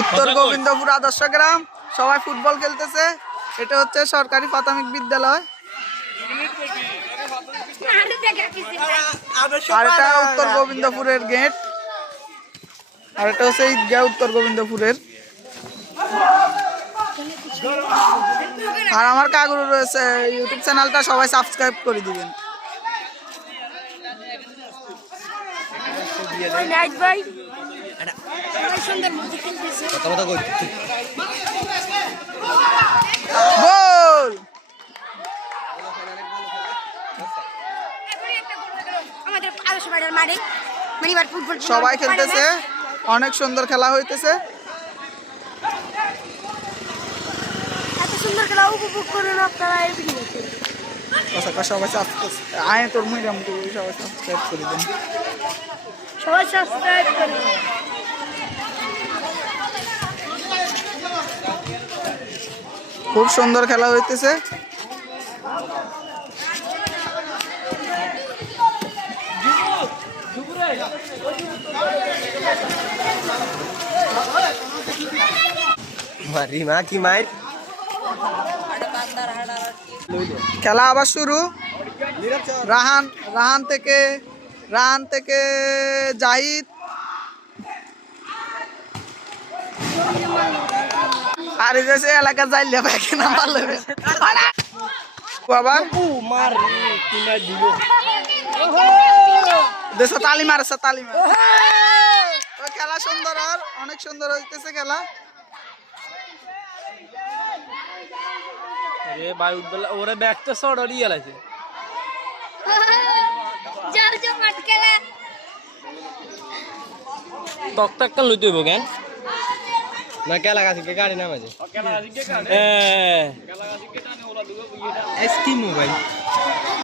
উত্তর গোবিন্দপুর আদর্শ গ্রাম সবাই ফুটবল খেলতেছে। এটা হচ্ছে সরকারি প্রাথমিক বিদ্যালয়। আর এটা উত্তর গোবিন্দপুরের গেট। আর এটা হচ্ছে ঈদগাহ উত্তর গোবিন্দপুরের। আর আমার কাকুর রয়েছে ইউটিউব চ্যানেলটা, সবাই সাবস্ক্রাইব করে দিবেন। গোল! সবাই খেলতেছে, অনেক সুন্দর খেলা হইতেছে। এত সুন্দর খেলা উপভোগ করুন আপনারা এই ভিডিওতে। সবাই আয় তোর মুইরাম সবাই সাবস্ক্রাইব করে দেন। সবাই সাবস্ক্রাইব করুন। খুব সুন্দর খেলা হইতেছে। খেলা আবার শুরু। রাহান থেকে জাহিদ। আর এসে এলাকা যাইলে পাখি না পারলে বাবা দেশে তালি মারছে খেলা সুন্দর, আর অনেক সুন্দর হইতেছে খেলা। ওরে ব্যাগ তো শর্ট ইয়ে লাগছে। টক টাক কান লইতে হইব কেন না কেলা গাছি গাড়ি নামাছে এ এসকি মোবাইল